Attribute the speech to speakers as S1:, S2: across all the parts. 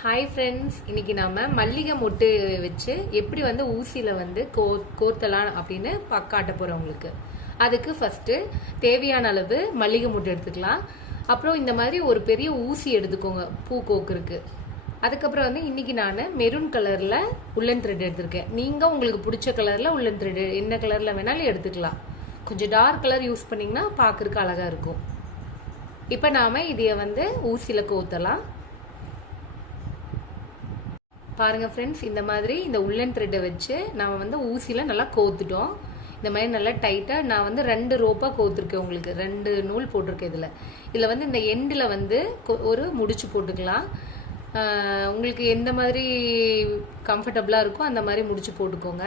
S1: Hi friends இன்றைக்கி நாம் மல்லிகை மொட்டு வச்சு எப்படி வந்து ஊசியில் வந்து கோ கோர்த்தலாம் அப்படின்னு காட்ட போகிறோம் உங்களுக்கு. அதுக்கு ஃபஸ்ட்டு தேவையான அளவு மல்லிகை மொட்டு எடுத்துக்கலாம். அப்புறம் இந்த மாதிரி ஒரு பெரிய ஊசி எடுத்துக்கோங்க பூ கோக்குறதுக்கு. அதுக்கப்புறம் வந்து இன்னைக்கு நான் மெரூன் கலரில் உள்ளன் த்ரெட் எடுத்திருக்கேன். நீங்கள் உங்களுக்கு பிடிச்ச கலரில் உள்ளன் த்ரெட் என்ன கலரில் வேணாலும் எடுத்துக்கலாம். கொஞ்சம் டார்க் கலர் யூஸ் பண்ணிங்கன்னா பார்க்குறக்கு அழகாக இருக்கும். இப்போ நாம் இதையை வந்து ஊசியில் கோத்தலாம் பாருங்கள் ஃப்ரெண்ட்ஸ் இந்த மாதிரி இந்த உள்ளன் த்ரெட்டை வச்சு நாம் வந்து ஊசியில் நல்லா கோத்துட்டோம். இந்த மாதிரி நல்லா டைட்டாக நான் வந்து ரெண்டு ரோப்பாக கோத்துருக்கேன் உங்களுக்கு. ரெண்டு நூல் போட்டிருக்கேன் இதில். இதில் வந்து இந்த எண்டில் வந்து ஒரு முடிச்சு போட்டுக்கலாம். உங்களுக்கு எந்த மாதிரி கம்ஃபர்டபுளாக இருக்கோ அந்த மாதிரி முடிச்சு போட்டுக்கோங்க.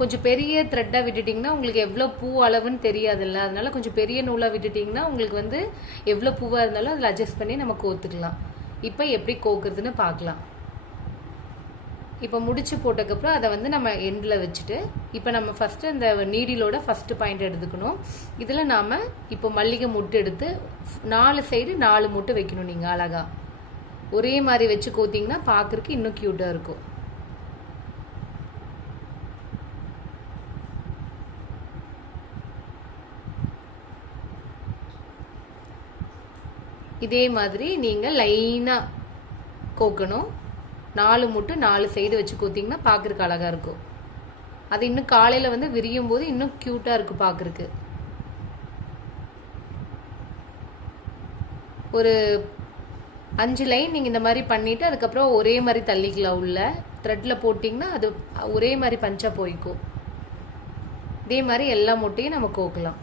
S1: கொஞ்சம் பெரிய த்ரெட்டாக விட்டுட்டிங்கன்னா உங்களுக்கு எவ்வளோ பூ அளவுன்னு தெரியாதுல்ல. அதனால கொஞ்சம் பெரிய நூலாக விட்டுட்டிங்கன்னா உங்களுக்கு வந்து எவ்வளோ பூவாக இருந்தாலும் அதில் அட்ஜஸ்ட் பண்ணி நம்ம கோத்துக்கலாம். இப்போ எப்படி கோக்குறதுன்னு பார்க்கலாம். இப்போ முடிச்சு போட்டதுக்கப்புறம் அதை வந்து நம்ம எண்டில் வச்சுட்டு இப்போ நம்ம ஃபஸ்ட்டு இந்த நீடிலோட ஃபஸ்ட்டு பாயிண்ட் எடுத்துக்கணும். இதில் நாம் இப்போ மல்லிகை முட்டு எடுத்து நாலு சைடு நாலு முட்டு வைக்கணும் நீங்கள் அழகாக ஒரே மாதிரி வச்சு கோத்திங்கன்னா பார்க்குறக்கு இன்னும் க்யூட்டாக இருக்கும். இதே மாதிரி நீங்கள் லைனாக கோக்கணும். நாலு முட்டு நாலு சைடு வச்சு கோத்திங்கன்னா பார்க்குறக்கு அழகாக இருக்கும். அது இன்னும் காலையில் வந்து விரியும் போது இன்னும் க்யூட்டாக இருக்கும் பார்க்குறக்கு ஒரு அஞ்சு லைன் நீங்கள் இந்த மாதிரி பண்ணிவிட்டு அதுக்கப்புறம் ஒரே மாதிரி தள்ளிக்கலாம் உள்ள. த்ரெட்டில் போட்டிங்கன்னா அது ஒரே மாதிரி பஞ்சாக போய்க்கும். இதே மாதிரி எல்லா முட்டையும் நம்ம கோக்கலாம்.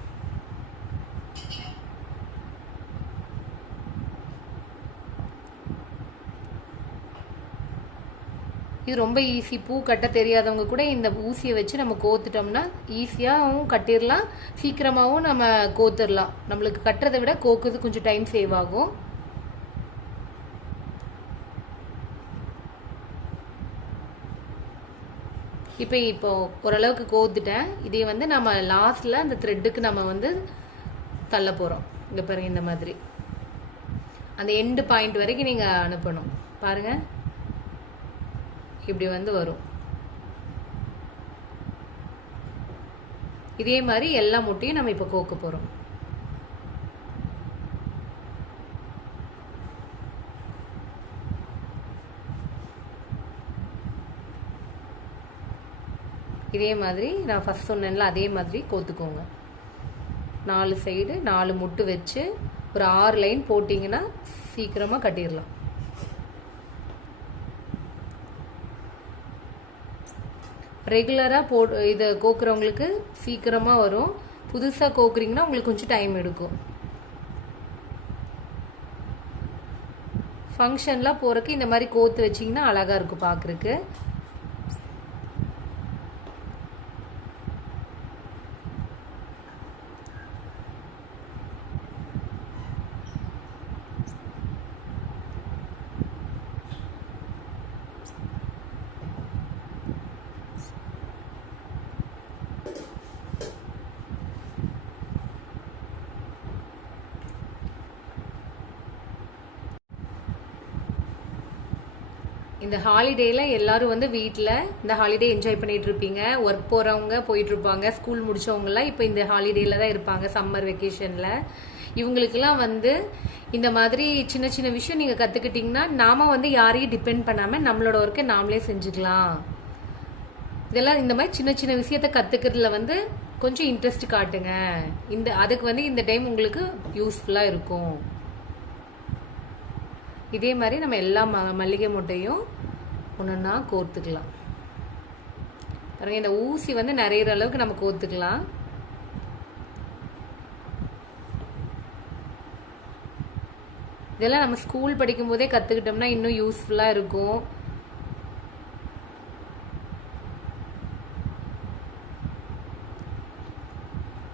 S1: இது ரொம்ப ஈஸி பூ கட்ட தெரியாதவங்க கூட இந்த ஊசியை வச்சு நம்ம கோத்துட்டோம்னா ஈஸியாகவும் கட்டிடலாம் சீக்கிரமாகவும் நம்ம கோத்துடலாம் நம்மளுக்கு கட்டுறதை விட கோக்குறது கொஞ்சம் டைம் சேவ் ஆகும். இப்போ இப்போ ஓரளவுக்கு கோத்துட்டேன். இதை வந்து நம்ம லாஸ்டில் அந்த த்ரெட்டுக்கு நம்ம வந்து தள்ள போகிறோம் இங்கே பாருங்கள் இந்த மாதிரி. அந்த எண்டு பாயிண்ட் வரைக்கும் நீங்கள் அனுப்பணும். பாருங்க. இப்படி வந்து வரும். இதே மாதிரி எல்லா முட்டையும் நம்ம இப்போ கோக்க போகிறோம் இதே மாதிரி நான் ஃபஸ்ட் சொன்னேன்ல அதே மாதிரி கோத்துக்கோங்க. நாலு சைடு நாலு முட்டு வச்சு ஒரு ஆறு லைன் போட்டிங்கன்னா சீக்கிரமாக கட்டிடலாம் ரெகுலராக போ இதை கோக்குறவங்களுக்கு சீக்கிரமாக வரும். புதுசாக கோக்குறீங்கன்னா உங்களுக்கு கொஞ்சம் டைம் எடுக்கும். ஃபங்க்ஷன்லாம் போகிறக்கு இந்த மாதிரி கோத்து வச்சிங்கன்னா அழகாக இருக்கும் பார்க்குறக்கு இந்த ஹாலிடேல எல்லாரும் வந்து வீட்டில் இந்த ஹாலிடே என்ஜாய் பண்ணிட்டு இருப்பீங்க. ஒர்க் போறவங்க போயிட்டு இருப்பாங்க. ஸ்கூல் முடிச்சவங்கலாம் இப்போ இந்த ஹாலிடேல தான் இருப்பாங்க சம்மர் வெக்கேஷன்ல இவங்களுக்கெல்லாம் வந்து இந்த மாதிரி சின்ன சின்ன விஷயம் நீங்க கத்துக்கிட்டீங்கன்னா நாம வந்து யாரையும் டிபெண்ட் பண்ணாம நம்மளோட ஒர்க்கை நாமளே செஞ்சுக்கலாம். இதெல்லாம் இந்த மாதிரி சின்ன சின்ன விஷயத்த கத்துக்கிறதுல வந்து கொஞ்சம் இன்ட்ரெஸ்ட் காட்டுங்க. இந்த அதுக்கு வந்து இந்த டைம் உங்களுக்கு யூஸ்ஃபுல்லாக இருக்கும். இதே மாதிரி நம்ம எல்லா ம- மல்லிகை மூட்டையும் ஒன்றுன்னா கோர்த்துக்கலாம். பாருங்க இந்த ஊசி வந்து நிறையிற அளவுக்கு நம்ம கோர்த்துக்கலாம். இதெல்லாம் நம்ம ஸ்கூல் படிக்கும் போதே கத்துக்கிட்டோம்னா இன்னும் யூஸ்ஃபுல்லா இருக்கும்.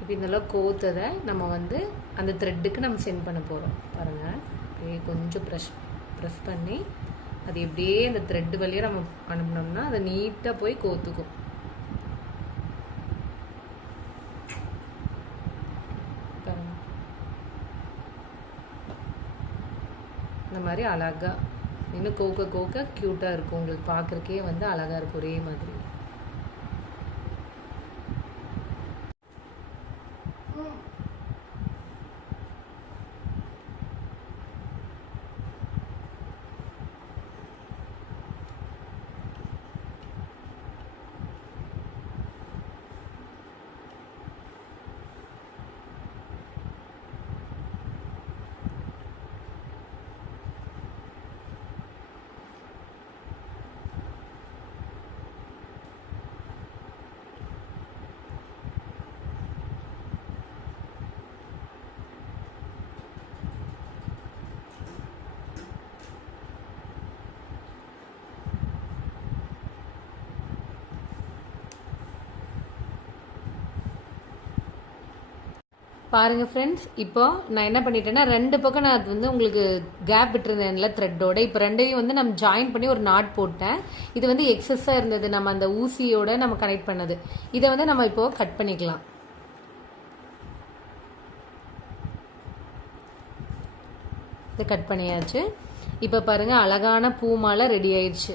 S1: இப்போ இந்த அளவுக்கு கோத்ததை நம்ம வந்து அந்த த்ரெட்டுக்கு நம்ம சென்ட் பண்ண போகிறோம் பாருங்க கொஞ்சம் ப்ரெஷ் ப்ரெஸ் பண்ணி அது எப்படியே அந்த த்ரெட் வழியாக நம்ம அனுப்புனோம்னா அதை நீட்டாக போய் கோத்துக்கும். இந்த மாதிரி அழகா இன்னும் கோக்க கோக்க க்யூட்டாக இருக்கும். உங்களுக்கு பார்க்குறக்கே வந்து அழகாக இருக்கும். ஒரே மாதிரி. பாருங்கள் ஃப்ரெண்ட்ஸ் இப்போ நான் என்ன பண்ணிட்டேன்னா ரெண்டு பக்கம் நான் அது வந்து உங்களுக்கு கேப் விட்டுருந்தேன்ல த்ரெட்டோட இப்போ ரெண்டையும் வந்து நம்ம ஜாயின் பண்ணி ஒரு நாட் போட்டேன். இது வந்து எக்ஸஸாக இருந்தது. நம்ம அந்த ஊசியோட நம்ம கனெக்ட் பண்ணது. இதை வந்து நம்ம இப்போது கட் பண்ணிக்கலாம். இதை கட் பண்ணியாச்சு. இப்போ பாருங்கள் அழகான பூ மாலை ரெடி ஆயிடுச்சு.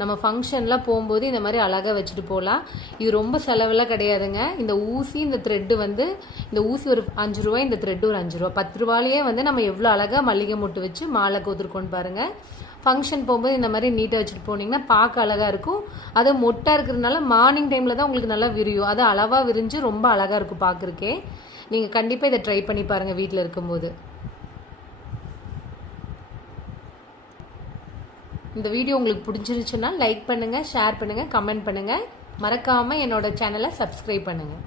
S1: நம்ம ஃபங்க்ஷன்லாம் போகும்போது இந்த மாதிரி அழகாக வச்சுட்டு போகலாம் இது ரொம்ப செலவெல்லாம் கிடையாதுங்க. இந்த ஊசி இந்த த்ரெட்டு வந்து இந்த ஊசி ஒரு அஞ்சு ரூபாய் இந்த த்ரெட்டு ஒரு அஞ்சு ரூபா பத்து ரூபாலேயே வந்து நம்ம எவ்வளோ அழகாக மல்லிகை மொட்டு வச்சு மாலை கோத்துருக்கோன்னு பாருங்க. ஃபங்க்ஷன் போகும்போது இந்த மாதிரி நீட்டாக வச்சுட்டு போனீங்கன்னா பார்க்க அழகாக இருக்கும். அது மொட்டாக இருக்கிறதுனால மார்னிங் டைமில் தான் உங்களுக்கு நல்லா விரியும். அது அளவாக விரிஞ்சு ரொம்ப அழகாக இருக்கும் பார்க்குறக்கே நீங்கள் கண்டிப்பாக இதை ட்ரை பண்ணி பாருங்கள் வீட்டில் இருக்கும்போது. இந்த வீடியோ உங்களுக்கு பிடிச்சிருச்சுன்னா லைக் பண்ணுங்கள் ஷேர் பண்ணுங்கள் கமெண்ட் பண்ணுங்கள் மறக்காமல் என்னோட சேனலை சப்ஸ்கிரைப் பண்ணுங்கள்